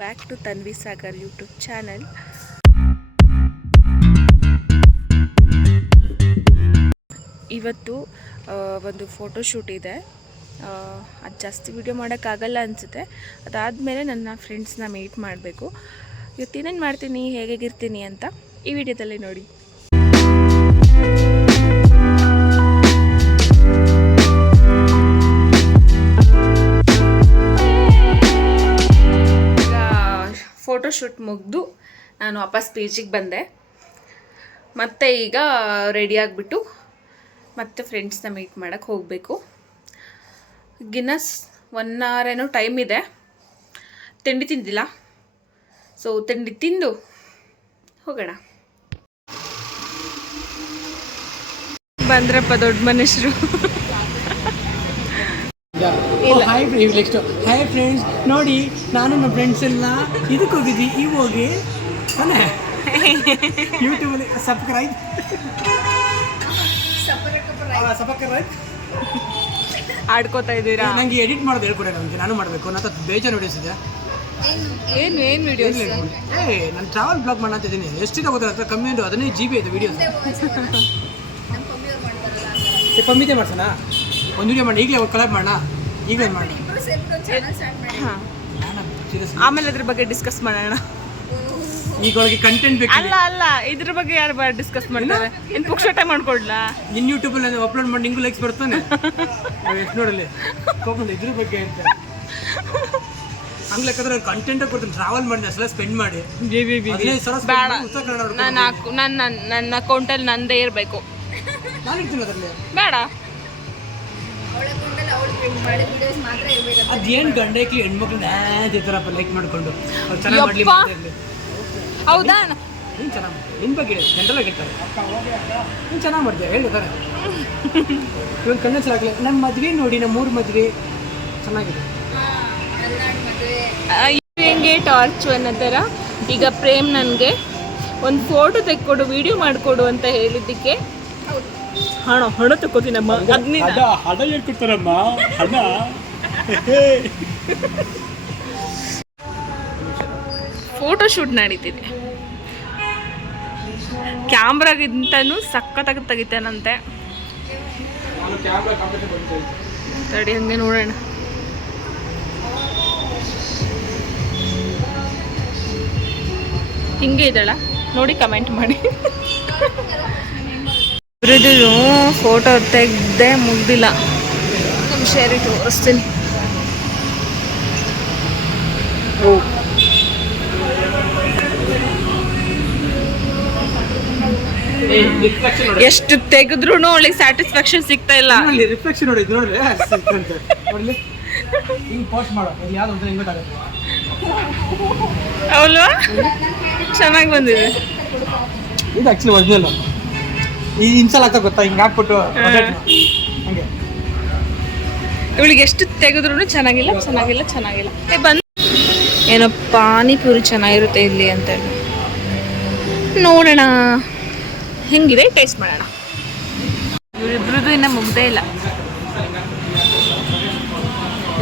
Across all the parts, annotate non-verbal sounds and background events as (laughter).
Back to Tanvi Sagar YouTube channel ಇವತ್ತು ಒಂದು photoshoot ಇದೆ. ಅದು ಜಾಸ್ತಿ ವಿಡಿಯೋ ಮಾಡೋಕ್ಕಾಗಲ್ಲ ಅನಿಸುತ್ತೆ. ಅದಾದಮೇಲೆ ನನ್ನ ಫ್ರೆಂಡ್ಸ್ನ ಮೀಟ್ ಮಾಡಬೇಕು. ಇವತ್ತು ಏನೇನು ಮಾಡ್ತೀನಿ, ಹೇಗಿರ್ತೀನಿ ಅಂತ ಈ ವಿಡಿಯೋದಲ್ಲಿ ನೋಡಿ. ಫೋಟೋಶೂಟ್ ಮುಗಿದು ನಾನು ವಾಪಸ್ ಬೀಚಿಗೆ ಬಂದೆ. ಮತ್ತೆ ಈಗ ರೆಡಿ ಆಗಿಬಿಟ್ಟು ಮತ್ತೆ ಫ್ರೆಂಡ್ಸ್ನ ಮೀಟ್ ಮಾಡೋಕ್ಕೆ ಹೋಗಬೇಕು. ಗಿನ್ನಸ್ ಒನ್ ಅವರ್ ಏನೋ ಟೈಮ್ ಇದೆ. ತಿಂಡಿ ತಿಂದಿಲ್ಲ. ಸೊ ತಿಂಡಿ ತಿಂದು ಹೋಗೋಣ. ಬಂದ್ರಪ್ಪ ದೊಡ್ಡ ಮನುಷ್ಯರು. ಹಾಯ್ ನೆಕ್ಸ್ಟ್ ಹಾಯ್ ಫ್ರೆಂಡ್ಸ್ ನೋಡಿ ನಾನು ನನ್ನ ಫ್ರೆಂಡ್ಸ್ ಎಲ್ಲ ಇದಕ್ಕೆ ಹೋಗಿದ್ವಿ ಈಗ ಹೋಗಿ ತಾನೇ ಯೂಟ್ಯೂಬಲ್ಲಿ ಸಬ್ಸ್ಕ್ರೈಬ್ ಸಬ್ಸ್ಕ್ರೈಬ್ ಆಡ್ಕೋತಾ ಇದ್ದೀರಾ? ನಂಗೆ ಎಡಿಟ್ ಮಾಡೋದು ಹೇಳ್ಕೊಡಿ ನನಗೆ ನಾನು ಮಾಡಬೇಕು. ನನ್ನ ಬೇಜಾರು ವಿಡಿಯೋಸ್ ಇದೆ ಏನು ಏನು ವಿಡಿಯೋಸ್ ಏ ನಾನು ಟ್ರಾವೆಲ್ ಬ್ಲಾಗ್ ಮಾಡತ್ತಿದ್ದೀನಿ ಎಷ್ಟಿದೆ ಗೊತ್ತಾ ಹತ್ರ? ಕಮ್ಮಿ ಅಂದ್ರೆ ಹದಿನೈದು ಜಿ ಬಿ ಇದೆ ವಿಡಿಯೋಸ್ ಕಮ್ಮಿದೆ ಮಾಡ್ಸೋಣ? ಒಂದು ವಿಡಿಯೋ ಮಾಡಿ ಈಗಲೇ ಕಲೆಕ್ಟ್ ಮಾಡೋಣ? ಈಗಲೇ ಮಾಡಿ. ಹಾಂ. ಆಮೇಲೆ ಅದ್ರ ಬಗ್ಗೆ ಡಿಸ್ಕಸ್ ಮಾಡೋಣ. ಈಗ ಒಳಗೆ ಕಂಟೆಂಟ್ ಬೇಕು ಅಲ್ಲ ಅಲ್ಲ ಇದ್ರ ಬಗ್ಗೆ ಯಾರು ಬಾ ಡಿಸ್ಕಸ್ ಮಾಡ್ತಾರೆ? ಏನು ಪುಕ್ಷಟೆ ಮಾಡ್ಕೊಡ್ಲಾ? ನಿನ್ನ ಯೂಟ್ಯೂಬಲ್ಲಿ ಅಪ್ಲೋಡ್ ಮಾಡಿ ನಿಂಗೂ ಲೈಕ್ಸ್ ಬರ್ತಾನೆ. (laughs) ಎಷ್ಟು ನೋಡಲಿ? ತಗೊಂಡು ಇದ್ರ ಬಗ್ಗೆ ಅಂತ. ಆಮೇಲೆ ಲೆಕ್ಕದ್ರೆ ಕಂಟೆಂಟ್ ಕೊಡ್ತೀನಿ ಟ್ರಾವೆಲ್ ಮಾಡಿ ಅಸಲ ಸ್ಪೆಂಡ್ ಮಾಡಿ. ಬಿ ಸಾವಿರ spend ಬೇಡ. ನನ್ನ ನನ್ನ ನನ್ನ ಅಕೌಂಟಲ್ಲಿ ನಂದೇ ಇರಬೇಕು. ನಾನು ಇರ್ತೀನಿ ಅದರಲ್ಲಿ. ಬೇಡ. ಅದೇನು ಗಂಡಕ್ಕೆ ಹೆಣ್ಮಕ್ಳು ಥರ ಲೈಕ್ ಮಾಡ್ಕೊಂಡು. ಅವ್ರು ಚೆನ್ನಾಗಿ ಮಾಡ್ಲಿ ಯಪ್ಪಾ. ಮಾಡ್ತಾ ಇರ್ಲಿ. ಹೌದಾ? ನೀನು ಚೆನ್ನಾಗಿ ನಿನ್ ಬಗ್ಗೆ ಜನರಲ್ ಆಗಿರ್ತಾರೆ ನೀನು ಚೆನ್ನಾಗಿ ಮಾಡ್ತೀಯ ಹೇಳಿರ್ತಾರೆ ಇವಾಗ ಕಣ್ಣು ಆಗಲಿ ನಮ್ಮ ಮದ್ವೆ ನೋಡಿ ನಮ್ಮ ಮೂರು ಮದ್ವೆ ಚೆನ್ನಾಗಿದೆ. ಆ, ಇದು ಹೆಂಗೆ ಟಾರ್ಚ್ ಅನ್ನೋ ಥರ ಈಗ ಪ್ರೇಮ್ ನನಗೆ ಒಂದು ಫೋಟೋ ತೆಕ್ಕೊಡು ವಿಡಿಯೋ ಮಾಡಿಕೊಡು ಅಂತ ಹೇಳಿದ್ದಕ್ಕೆ ಹಣ ಹಣ ತಕ್ಕೋತೀನಮ್ಮ ಹಣ ಹೇಳ್ಕೊಡ್ತಾರಮ್ಮ. ಹಣ. ಫೋಟೋ ಶೂಟ್ ನಡೀತಿದೆ. ಕ್ಯಾಮ್ರಾಗಿಂತನೂ ಸಖತ್ತಾಗಿ ತೆಗಿತಾನಂತೆ. ತಡಿ ಹಂಗೆ ನೋಡೋಣ. ಹಿಂಗೆ ಇದ್ದಾಳ ನೋಡಿ ಕಮೆಂಟ್ ಮಾಡಿ. ಇವ್ರದ್ದು ಫೋಟೋ ತೆಗ್ದೆ ಮುಗ್ದಿಲ್ಲ. ನಮ್ಮ ಶೇರಿ ತೋರಿಸ್ತೀನಿ ರಿಫ್ಲೆಕ್ಷನ್ ನೋಡಿ. ಎಷ್ಟು ತೆಗೆದ್ರು ಅವಳಿಗೆ ಸ್ಯಾಟಿಸ್ಫ್ಯಾಕ್ಷನ್ ಸಿಗ್ತಾ ಇಲ್ಲ. ಅಲ್ಲಿ ರಿಫ್ಲೆಕ್ಷನ್ ನೋಡಿ ಇದು ನೋಡ್ರಿ ನೋಡ್ಲಿ. ಹಿಂಗ್ ಪೋಸ್ಟ್ ಮಾಡೋ ಇದು ಯಾವ್ದು ಅಂತ ಹಿಂಗ್ ಗೊತ್ತಾಗುತ್ತೆ. ಅವಲ್ವಾ ಚೆನ್ನಾಗಿ ಬಂದಿದೆ. ಇದು ಆಕ್ಚುಲಿ ಒರಿಜಿನಲ್ ಈ ಇನ್ಸಲ್ ಆಗ್ತಾ ಗೊತ್ತಾ? ಹಿಂಗ್ ಹಾಕ್ಬಿಟ್ಟು. ಹಂಗೆ. ಇವಳಿಗೆ ಎಷ್ಟು ತೆಗೆದ್ರು ಚೆನ್ನಾಗಿಲ್ಲ ಚೆನ್ನಾಗಿಲ್ಲ ಚೆನ್ನಾಗಿಲ್ಲ. ಏ ಬಂದ್ ಏನೋ ಪಾನಿಪುರಿ ಚೆನ್ನಾಗಿರುತ್ತೆ ಇಲ್ಲಿ ಅಂತ ಹೇಳಿ. ನೋಡೋಣ. ಹೆಂಗಿದೆ? ಟೇಸ್ಟ್ ಮಾಡೋಣ. ಇವರಿಬ್ರದ್ದು ಇನ್ನೂ ಮುಗ್ದೇ ಇಲ್ಲ.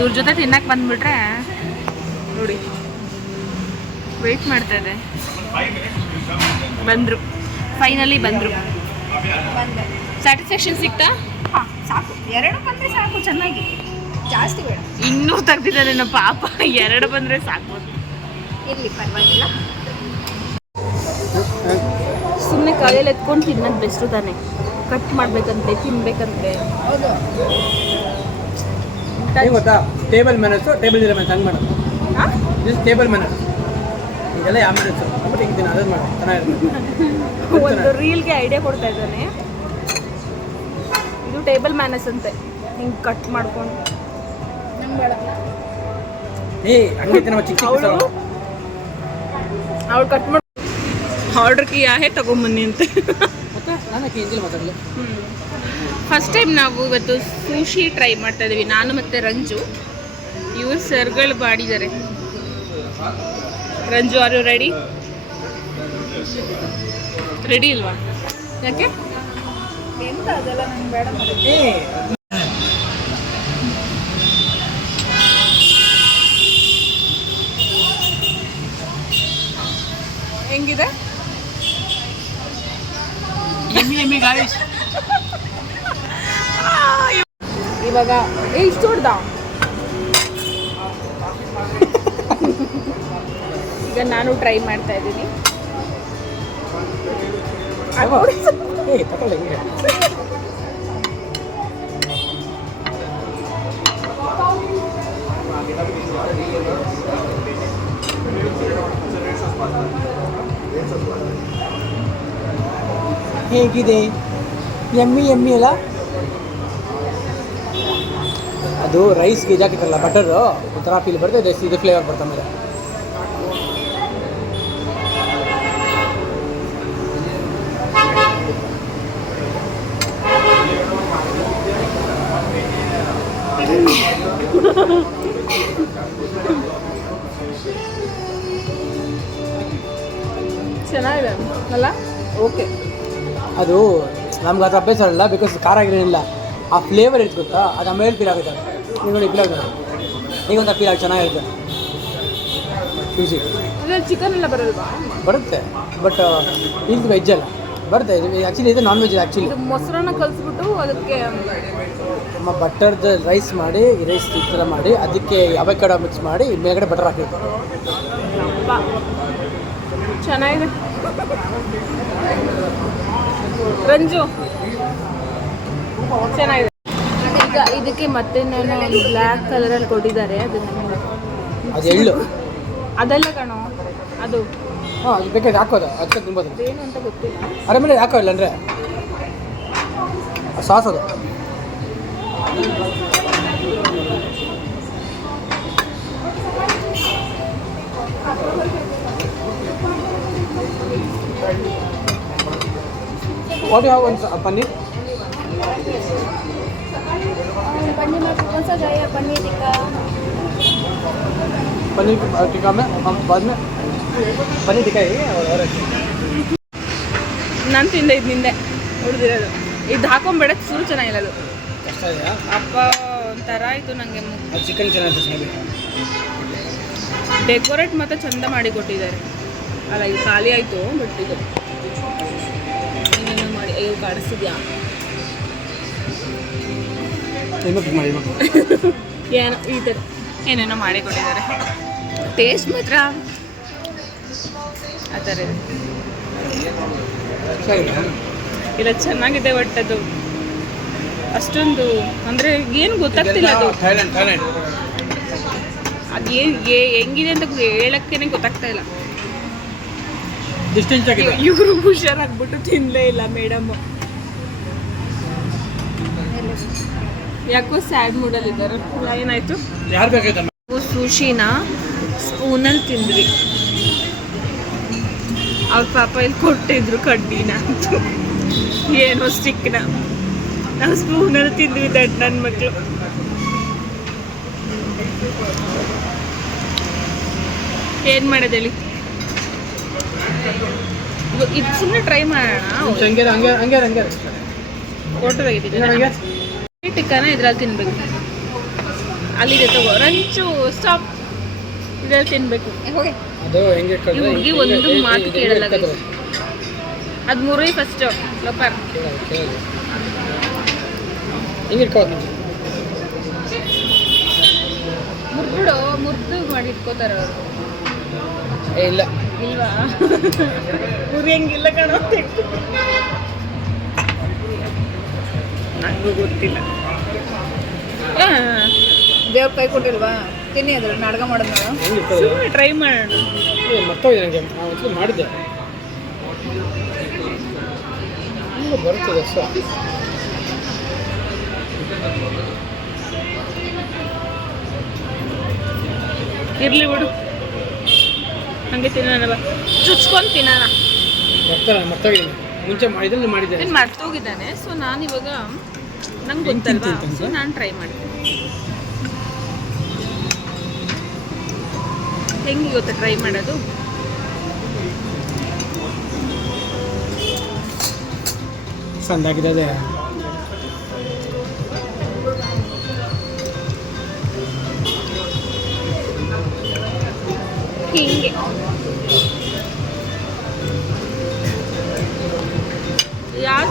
ಇವ್ರ ಜೊತೆ ತಿನ್ನಕ್ಕೆ ಬಂದ್ಬಿಟ್ರೆ ನೋಡಿ. ವೆಯ್ಟ್ ಮಾಡ್ತಾ ಇದೆ. ಬಂದರು. ಫೈನಲಿ ಬಂದರು. ಸ್ಯಾಟಿಸ್ಫ್ಯಾಕ್ಷನ್ ಸಿಕ್ತಾ? ಸಾಕು. ಎರಡು ಬಂದ್ರೆ ಸಾಕು ಚೆನ್ನಾಗಿ. ಜಾಸ್ತಿ ಬೇಡ. ಇನ್ನೂ ತೆಗ್ದಿದ್ದಾರೆ ನಮ್ಮ ಪಾಪ. ಎರಡು ಬಂದರೆ ಸಾಕು. ಇರ್ಲಿ ಪರವಾಗಿಲ್ಲ. ಸುಮ್ಮನೆ ಕಾಯಲ್ಲಿ ಎತ್ಕೊಂಡು ತಿನ್ನೋದು ಬೆಸ್ಟು ತಾನೆ. ಕಟ್ ಮಾಡ್ಬೇಕಂತೆ ತಿನ್ಬೇಕಂತೆ. ಗೊತ್ತಾ? ಟೇಬಲ್ ಮ್ಯಾನರ್ಸು ಟೇಬಲ್ ಇರೋ ಮ್ಯಾನರ್ಸ್ ಹಂಗೆ ಮಾಡೋದು. ಜಸ್ಟ್ ಟೇಬಲ್ ಮ್ಯಾನರ್ಸ್ ಇದೆಲ್ಲ ಯಾವ ಮ್ಯಾನರ್ಸು ಬಟ್ ಹಿಂಗೆ ತಿನ್ನ ಅದನ್ನು ಮಾಡಿ. ಚೆನ್ನಾಗಿರುತ್ತೆ. (laughs) ಒಂದು ರೀಲ್ಗೆ ಐಡಿಯಾ ಕೊಡ್ತಾ ಇದ್ದಾನೆ. ಇದು ಟೇಬಲ್ ಮ್ಯಾನಸ್ ಅಂತೆ. ಹಿಂಗೆ ಕಟ್ ಮಾಡ್ಕೊಂಡು. ಅವಳು? ಅವಳು ಕಟ್ ಮಾಡಿ ಆರ್ಡರ್ ಕಿ ಯಾಹೇ ತಗೊಂಬನ್ನಿ ಅಂತ. ಫಸ್ಟ್ ಟೈಮ್ ನಾವು ಇವತ್ತು ಸೂಶಿ ಟ್ರೈ ಮಾಡ್ತಾ ಇದ್ದೀವಿ. ನಾನು ಮತ್ತೆ ರಂಜು. ಇವ್ರು ಸರ್ಗಳು ಮಾಡಿದ್ದಾರೆ Ranju are you ready ready ಇಲ್ವಾ? ಯಾಕೆ? ಎಂತ ಅದೆಲ್ಲ ನಂಗೆ ಬೇಡ. ಏ ಹೆಂಗಿದೆ? ಇವಾಗ ಏ ಇಷ್ಟು ಹೊಡ್ದ ಈಗ ನಾನು ಟ್ರೈ ಮಾಡ್ತಾ ಇದ್ದೀನಿ. ಏ ತಗೊಳ್ಳಿ ಹಿಂಗೆ ಹೇಗಿದೆ ಎಮ್ಮಿ ಎಮ್ಮಿ ಅಲ್ಲ ಅದು ರೈಸ್ಗೆ ಇದಾಕಿತ್ತಲ್ಲ ಬಟರು ಒಂಥರ ಫೀಲ್ ಬರುತ್ತೆ ಇದು ಇದು ಫ್ಲೇವರ್ ಬರುತ್ತೆ ಆಮೇಲೆ ಅಲ್ಲ? ಓಕೆ ಅದು ನಮ್ಗೆ ಅದು ಅಭ್ಯಾಸ ಅಲ್ಲ ಬಿಕಾಸ್ ಖಾರ ಆಗಿರಲಿಲ್ಲ ಆ ಫ್ಲೇವರ್ ಇತ್ತು ಗೊತ್ತಾ? ಅದು ಆಮೇಲೆ ಫೀಲ್ ಆಗುತ್ತೆ. ನೀವು ನೋಡಿ ಫೀಲ್ ಆಗುತ್ತೆ? ಈಗ ಒಂದು ಫೀಲ್ ಆಗಿ ಚೆನ್ನಾಗಿರುತ್ತೆ. ರುಚಿ ಚಿಕನ್ ಎಲ್ಲ ಬರಲ್ವಾ? ಬರುತ್ತೆ. ಬಟ್ ಇದು ವೆಜ್ ಅಲ್ಲ. ಬರುತ್ತೆ. ಇದು ಆ್ಯಕ್ಚುಲಿ ಇದು ನಾನ್ ವೆಜ್ ಆ್ಯಕ್ಚುಲಿ ಮೊಸರನ್ನ ಕಲಿಸ್ಬಿಟ್ಟು ಅದಕ್ಕೆ ನಮ್ಮ ಬಟರ್ದು ರೈಸ್ ಮಾಡಿ ರೈಸ್ ಈ ಥರ ಮಾಡಿ ಅದಕ್ಕೆ ಅವಕಾಡೋ ಮಿಕ್ಸ್ ಮಾಡಿ ಮೇಲ್ಗಡೆ ಬಟರ್ ಅಪ್ಪ ಚೆನ್ನಾಗಿದೆ. ರಂಜು ಚೆನ್ನಾಗಿದೆ. ಈಗ ಇದಕ್ಕೆ ಮತ್ತೆ ನಾನು ಒಂದು ಬ್ಲ್ಯಾಕ್ ಕಲರಲ್ಲಿ ಕೊಟ್ಟಿದ್ದಾರೆ ಅದನ್ನು ಅದೆಲ್ಲ ಕಣೋ ಅದು. ಹಾಂ ಅದು ಬೇಕಾದ್ರೆ ಹಾಕೋದು ಅದಕ್ಕೆ ತುಂಬೋದು ಏನು ಅಂತ ಗೊತ್ತಿಲ್ಲ. ಅದ್ರ ಮೇಲೆ ಹಾಕೋ ಇಲ್ಲ ಅಂದರೆ? ಸಾಸ್ ಅದು what you have on paneer paneer में कौन सा चाहिए पनीर टिक्का पनीर टिक्का में हम बाद में पनीर टिक्का है और ನಾನು ತಿಂದೆ ಇದು ನಿಂದೆ ಉಳಿದಿರೋದು ಇದು ಹಾಕೊಂಬೇಡ ಚೂರು ಚೆನ್ನಾಗಿಲ್ಲ ಅದು ಕಷ್ಟ ಇದೆಯಾ ಅಪ್ಪ ಒಂಥರ ಆಯಿತು ನನಗೆ ಅದು ಚಿಕನ್ ಚೆನ್ನಾಗಿದೆ ಸ್ಮೆಲ್ ಡೆಕೋರೇಟ್ ಮಾತ್ರ ಚಂದ ಮಾಡಿ ಕೊಟ್ಟಿದ್ದಾರೆ ಅಲ್ಲ ಇದು ಖಾಲಿ ಆಯಿತು ಬಟ್ ಇದು. ಏನೇನೋ ಮಾಡಿ ಅಯ್ಯೋ ಕಾಡಿಸಿದ್ಯಾ ಏನೋ ಈ ಥರ ಏನೇನೋ ಮಾಡಿ ಕೊಟ್ಟಿದ್ದಾರೆ. ಟೇಸ್ಟ್ ಮಾತ್ರ. ಆ ಥರ ಇದೆ. ಇಲ್ಲ ಚೆನ್ನಾಗಿದೆ ಬಟ್ ಅದು ಅಷ್ಟೊಂದು ಅಂದರೆ ಏನು ಗೊತ್ತಾಗ್ತಿಲ್ಲ ಅದು. ಅದು ಏನು ಹೆಂಗಿದೆ ಅಂತ ಹೇಳಕ್ಕೇನೆ ಗೊತ್ತಾಗ್ತಾ ಇಲ್ಲ. ಡಿಸ್ಟೆನ್ಸ್ ಆಗಿದೆ. ಇವರು ಹುಷಾರಾಗ್ಬಿಟ್ಟು ತಿನ್ನಲೇ ಇಲ್ಲ ಮೇಡಮ್ ಯಾಕೋ ಸ್ಯಾಡ್ ಮೂಡಲ್ಲಿ ಇದ್ದಾರೆ. ಏನಾಯ್ತು? ಯಾರು ಬೇಕಾಯ್ತಮ್ಮ ನಾವು ಸುಶಿನ ಸ್ಪೂನಲ್ಲಿ ತಿಂದ್ವಿ. ಅವ್ರ ಪಾಪ ಇಲ್ಲಿ ಕೊಟ್ಟಿದ್ರು ಕಡ್ಡಿನ ಅಂತೂ. ಏನೋ ಸ್ಟಿಕ್ನ ನಾವು ಸ್ಪೂನಲ್ಲಿ ತಿಂದ್ವಿ ದಡ್ ನನ್ನ ಮಕ್ಕಳು ಏನು ಮಾಡೋದು ಹೇಳಿ? ಇದು ಸುಮ್ಮನೆ ಟ್ರೈ ಮಾಡೋಣ. ಹಂಗೆ ಹಂಗೆ ಹಂಗೆ ಹಂಗೆ ಫೋಟೋ ತೆಗಿತಿದ್ದೀನಿ ಟಿಕ್ಕನ ಇದ್ರಲ್ಲಿ ತಿನ್ಬೇಕು. ಅಲ್ಲಿದೆ ತಗೋ. ರಂಚು ಸ್ಟಾಪ್ ಇದ್ರಲ್ಲಿ ತಿನ್ಬೇಕು. ಹುಡುಗಿ ಒಂದು ಮಾತು ಕೇಳಲ್ಲ. ಅದು ಮುರುಳಿ ಫಸ್ಟ್ ಲೋಪರ್ ಮುರ್ಬಿಡು ಮುರ್ದು ಮಾಡಿ ಇಟ್ಕೋತಾರೆ ಅವರು. ಇಲ್ಲ. ಇಲ್ವಾ? ಮುರಿಯಂಗಿಲ್ಲ ಕಣೋ. ನನಗೂ ಗೊತ್ತಿಲ್ಲ. ದೇವ್ರ ಕೈ ಕೊಟ್ಟಿಲ್ವಾ? ತಿನ್ನಿ ಅದ್ರ ನಾಟಕ ಮಾಡೋದು ಸುಮ್ಮನೆ ಟ್ರೈ ಮಾಡೋಣ. ಏ ಮರ್ತೋಗಿದೆ ನನಗೆ ನಾನು ಮಾಡಿದ್ದೆ ಬರ್ತದೆ ಸರ್ ಇರಲಿ ಬಿಡು. ಹಂಗೆ ತಿನ್ನಲ್ಲ ಬಾ ಚುಚ್ಕೊಂಡು ತಿನ್ನೋಣ. ಬರ್ತಾರೆ ಮರ್ತೋಗಿದ್ದೀನಿ ಮುಂಚೆ ಇದನ್ನು ಮಾಡಿದ್ದೆ ನಾನು ಮರ್ತೋಗಿದ್ದಾನೆ. ಸೊ ನಾನು ಇವಾಗ ನಂಗೆ ಗೊತ್ತಲ್ವಾ? ಸೊ ನಾನು ಟ್ರೈ ಮಾಡ್ತೀನಿ. ಹೆಂಗೆ ಗೊತ್ತಾ ಟ್ರೈ ಮಾಡೋದು? ಸಂದಾಗಿದೆ ಹಿಂಗೆ.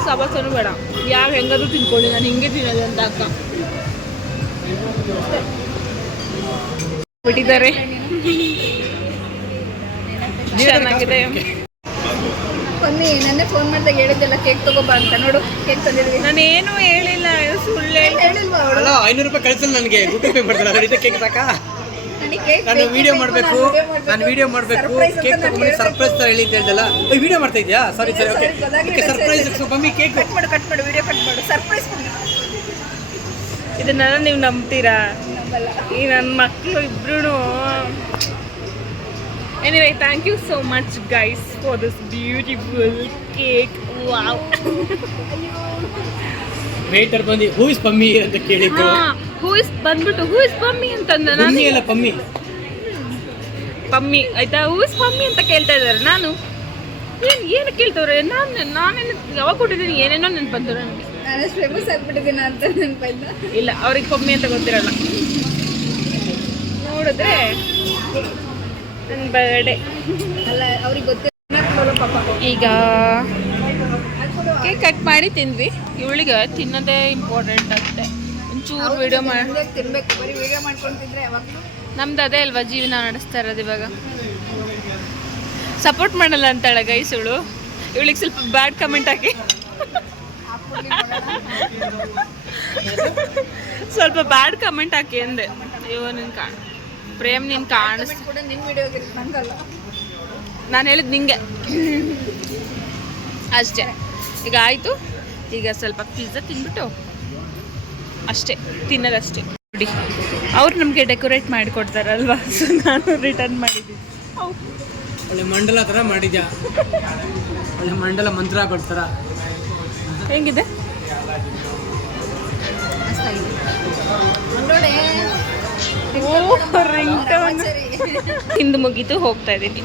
ಯಾವ ಸವಾಸನೂ ಬೇಡ. ಯಾವ ಹೆಂಗಾದ್ರೂ ತಿನ್ಕೊಳ್ಳಿ ನಾನು ಹಿಂಗೆ ತಿನ್ನೋದು ಅಂತ ಅಕ್ಕ. ಬಿಟ್ಟಿದ್ದಾರೆ. ಚೆನ್ನಾಗಿದೆ. ಬನ್ನಿ ನನ್ನೇ ಫೋನ್ ಮಾಡಿದಾಗ ಹೇಳಿದ್ದೆಲ್ಲ ಕೇಕ್ ತಗೋಬಾ ಅಂತ. ನೋಡು ಕೇಕ್ ತಂದಿದ್ವಿ ನಾನೇನು ಹೇಳಿಲ್ಲ ಸುಳ್ಳು ಹೇಳಿ ಹೇಳಿಲ್ವಾ ಅವಳು? ಐನೂರು ರೂಪಾಯಿ ಕಳಿಸಲ್ಲ ನನಗೆ. ಗೂಗಲ್ ಪೇ ಮಾಡ್ತಾರೆ ಕೇಕ್ ಸಾಕಾ? ಕೇಕ್ ನಾನು ವಿಡಿಯೋ ಮಾಡಬೇಕು. ನಾನು ವಿಡಿಯೋ ಮಾಡಬೇಕು. ಕೇಕ್ ತಗೊಂಡು ಸರ್ಪ್ರೈಸ್ ತರ ಹೇಳಿ ಹೇಳ್ದಲ್ಲ? ವಿಡಿಯೋ ಮಾಡ್ತಾ ಇದೆಯಾ ಸಾರಿ ಸರಿ. Okay okay surprise mummy cake. Cut ಮಾಡು ಕಟ್ ಮಾಡು ವಿಡಿಯೋ ಕಟ್ ಮಾಡು. ಸರ್ಪ್ರೈಸ್ ಇದನ್ನೆಲ್ಲ ನೀವು ನಂಬ್ತೀರಾ? ಈ ನನ್ನ ಮಕ್ಕಳು ಇಬ್ರು anyway thank you so much guys for this beautiful cake wow waiter ಬಂದು ಹೂ ಇಸ್ ಪಮ್ಮಿ ಅಂತ ಕೇಳಿದ್ದು. ಹೂ ಇಸ್ ಬಂದ್ಬಿಟ್ಟು ಹೂ ಇಸ್ ಪಮ್ಮಿ ಅಂತಂದ ನಾನು? ಪಮ್ಮಿ ಅಲ್ಲ ಪಮ್ಮಿ. ಪಮ್ಮಿ ಆಯ್ತಾ? ಹೂ ಇಸ್ ಪಮ್ಮಿ ಅಂತ ಕೇಳ್ತಾ ಇದ್ದಾರೆ ನಾನು. ಏನು ಏನು ಕೇಳ್ತವ್ರೆ? ನಾನು ನಾನೇನು ಯಾವಾಗ ಕೊಟ್ಟಿದ್ದೀನಿ ಏನೇನೋ ನೆನ್ಪು ಬಂತು ನನಗೆ. ನಾನು ಫೇಮಸ್ ಆಗ್ಬಿಟ್ಟಿದ್ದೀನಿ ಅಂತ ನೆನಪಾಯ್ತು? ಇಲ್ಲ ಅವ್ರಿಗೆ ಪಮ್ಮಿ ಅಂತ ಗೊತ್ತಿರಲ್ಲ. ನೋಡಿದ್ರೆ ನನ್ನ ಬರ್ಡೇ ಅಲ್ಲ ಅವ್ರಿಗೆ ಗೊತ್ತಿಲ್ಲ ಈಗ ಕೇಕ್ ಕಟ್ ಮಾಡಿ ತಿಂದ್ವಿ. ಇವಳಿಗೆ ತಿನ್ನೋದೇ ಇಂಪಾರ್ಟೆಂಟ್ ಅಷ್ಟೇ ಒಂಚೂರು ವಿಡಿಯೋ ಮಾಡಿ ತಿನ್ಬೇಕು ಬರೀ ವಿಡಿಯೋ ಮಾಡ್ಕೊಂತಿದ್ರೆ ಯಾವಾಗಲೂ. ನಮ್ದು ಅದೇ ಅಲ್ವಾ ಜೀವನ ನಡೆಸ್ತಾ ಇರೋದು ಇವಾಗ. ಸಪೋರ್ಟ್ ಮಾಡಲ್ಲ ಅಂತಾಳೆ ಗೈಸ್ ಇವಳು. ಇವಳಿಗೆ ಸ್ವಲ್ಪ ಬ್ಯಾಡ್ ಕಮೆಂಟ್ ಹಾಕಿ. ಸ್ವಲ್ಪ ಬ್ಯಾಡ್ ಕಮೆಂಟ್ ಹಾಕಿ ಅಂದೆ. ಅಯ್ಯೋ ನಿನ್ ಕಾಣ ಪ್ರೇಮ್ ನಿನ್ ಕಾಣಿಸ್ ನಾನು ಹೇಳಿದ್ ನಿಂಗೆ. ಅಷ್ಟೇ. ಈಗ ಆಯಿತು. ಈಗ ಸ್ವಲ್ಪ ಪಿಜ್ಜಾ ತಿಂದ್ಬಿಟ್ಟು ಅಷ್ಟೇ ತಿನ್ನೋದಷ್ಟೇ. ನೋಡಿ ಅವ್ರು ನಮಗೆ ಡೆಕೋರೇಟ್ ಮಾಡಿಕೊಡ್ತಾರಲ್ವಾ? ಸೊ ನಾನು ರಿಟರ್ನ್ ಮಾಡಿದ್ದೀನಿ. ಒಳ್ಳೆ ಮಂಡಲ ಥರ ಮಾಡಿದ್ಯಾ? ಒಳ್ಳೆ ಮಂಡಲ ಮಂತ್ರ ಕೊಡ್ತಾರ? ಹೆಂಗಿದೆ? ತಿಂದು ಮುಗೀತು ಹೋಗ್ತಾ ಇದ್ದೀನಿ.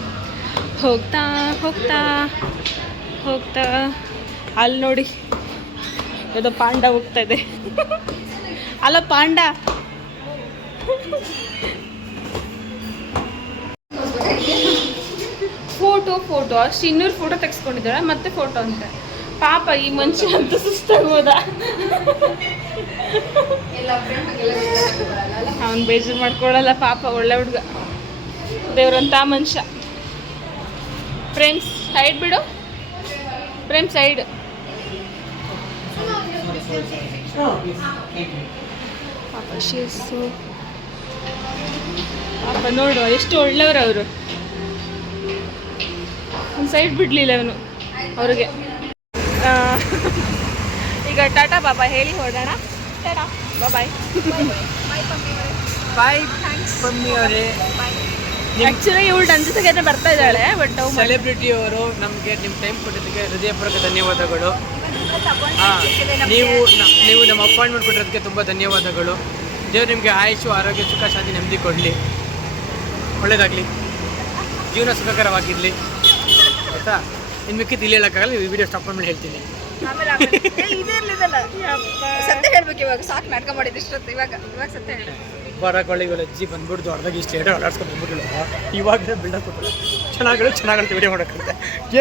ಹೋಗ್ತಾ ಹೋಗ್ತಾ ಹೋಗ್ತಾ. ಅಲ್ಲಿ ನೋಡಿ ಯಾವುದೋ ಪಾಂಡ ಹೋಗ್ತಾ ಇದೆ. ಅಲ್ಲ ಪಾಂಡ. ಫೋಟೋ ಫೋಟೋ ಅಷ್ಟು ಇನ್ನೂರು ಫೋಟೋ ತೆಗೆಸ್ಕೊಂಡಿದ್ದಾಳೆ ಮತ್ತೆ ಫೋಟೋ ಅಂತ. ಪಾಪ ಈ ಮನುಷ್ಯ ಅಂತ ಸುಸ್ತಾಗೋದ. ಅವ್ನು ಬೇಜಾರು ಮಾಡ್ಕೊಳ್ಳಲ್ಲ ಪಾಪ, ಒಳ್ಳೆ ಹುಡುಗ. ದೇವ್ರಂತ ಮನುಷ್ಯ. ಫ್ರೆಂಡ್ಸ್ ಸೈಡ್ ಬಿಡು. ಫ್ರೆಂಡ್ ಸೈಡ್ ಶೇಸು ಪಾಪ ನೋಡು ಎಷ್ಟು ಒಳ್ಳೆಯವರು ಅವರು. ಒಂದು ಸೈಡ್ ಬಿಡಲಿಲ್ಲ ಅವನು ಅವ್ರಿಗೆ. ಈಗ ಟಾಟಾ ಬಾಬಾ ಹೇಳಿ ಹೊರಡೋಣ ಟಾಟಾ ಬಾಯ್. ಬಾಯ್ ಮಮ್ಮಿ ಅವರೇ. ಆ್ಯಕ್ಚುಲಿ ಇವಳು ನನ್ನ ಜೊತೆಗೆ ಬರ್ತಾ ಇದ್ದಾಳೆ ಬಟ್ ಸೆಲೆಬ್ರಿಟಿ ಅವರು ನಮಗೆ ನಿಮ್ಮ ಟೈಮ್ ಕೊಟ್ಟಿದ್ದಕ್ಕೆ ಹೃದಯಪೂರ್ವಕ ಧನ್ಯವಾದಗಳು. ನೀವು ನೀವು ನಮ್ಮ ಅಪಾಯಿಂಟ್ಮೆಂಟ್ ಕೊಟ್ಟಿರೋದಕ್ಕೆ ತುಂಬ ಧನ್ಯವಾದಗಳು. ದೇವ್ರು ನಿಮಗೆ ಆಯುಷು ಆರೋಗ್ಯ ಸುಖ ಶಾಂತಿ ನೆಮ್ಮದಿ ಕೊಡಲಿ. ಒಳ್ಳೇದಾಗಲಿ. ಜೀವನ ಸುಖಕರವಾಗಿರಲಿ. ಆಯಿತಾ? ಇನ್ನು ಮಿಕ್ಕಿದ್ದು ಇಲ್ಲಿ ಹೇಳೋಕ್ಕಾಗಲ್ಲ ಈ ವಿಡಿಯೋ ಸ್ಟಾಪ್ ಮಾಡಿ ಹೇಳ್ತೀನಿ. ಸತ್ಯ ಹೇಳ್ಬೇಕು ಇವಾಗ ಸಾಕು ನಾಟಕ ಮಾಡಿದ್ದು ಇಷ್ಟೊತ್ತು ಇವಾಗ ಇವಾಗ ಸತ್ಯ ಹೇಳಿ. ಬರಕೊಳ್ಳಿಗಳು ಅಜ್ಜಿ ಬಂದ್ಬಿಡ್ದು ದೊಡ್ಡದಾಗಿ ಇಷ್ಟು ಎರಡು ಓಡಾಡ್ಸ್ಕೊಂಡು ಬಂದ್ಬಿಟ್ಟಿಲ್ಲ ಇವಾಗ ಬಿಲ್ಡಪ್ ಕೊಟ್ಟರು ಚೆನ್ನಾಗಳು ಚೆನ್ನಾಗಂತ ವಿಡಿಯೋ ಮಾಡೋಕ್ಕಂತೆ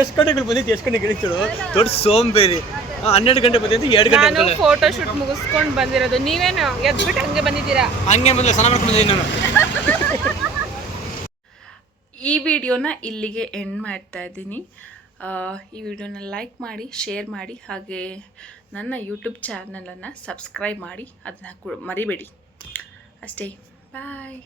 ಎಷ್ಟು ಗಂಟೆಗಳು ಬಂದಿತ್ತು ಎಷ್ಟು ಗಂಟೆಗೆ ಇಳಿತಿಳು ದೊಡ್ಡ ಸೋಂಬೇರಿ. ಹನ್ನೆರಡು ಗಂಟೆ ಬಂದಿದ್ದು ಎರಡು ಗಂಟೆ ನಾನು ಬಂದಳೆ ಫೋಟೋ ಶೂಟ್ ಮುಗಿಸ್ಕೊಂಡು ಬಂದಿರೋದು. ನೀವೇನು ಎದ್ಬಿಟ್ಟು ಹಂಗೆ ಬಂದಿದ್ದೀರಾ? ಹಂಗೆ ಬಂದ್ರೆ ಸ್ನಾನ ಮಾಡ್ಕೊಂಡು ಬಂದಿದ್ದೀನಿ ನಾನು. (laughs) ಈ ವಿಡಿಯೋನ ಇಲ್ಲಿಗೆ ಎಂಡ್ ಮಾಡ್ತಾ ಇದ್ದೀನಿ. ಈ ವಿಡಿಯೋನ ಲೈಕ್ ಮಾಡಿ ಶೇರ್ ಮಾಡಿ ಹಾಗೆ ನನ್ನ ಯೂಟ್ಯೂಬ್ ಚಾನಲನ್ನು ಸಬ್ಸ್ಕ್ರೈಬ್ ಮಾಡಿ ಅದನ್ನ ಮರಿಬೇಡಿ. ಅಷ್ಟೇ. ಬಾಯ್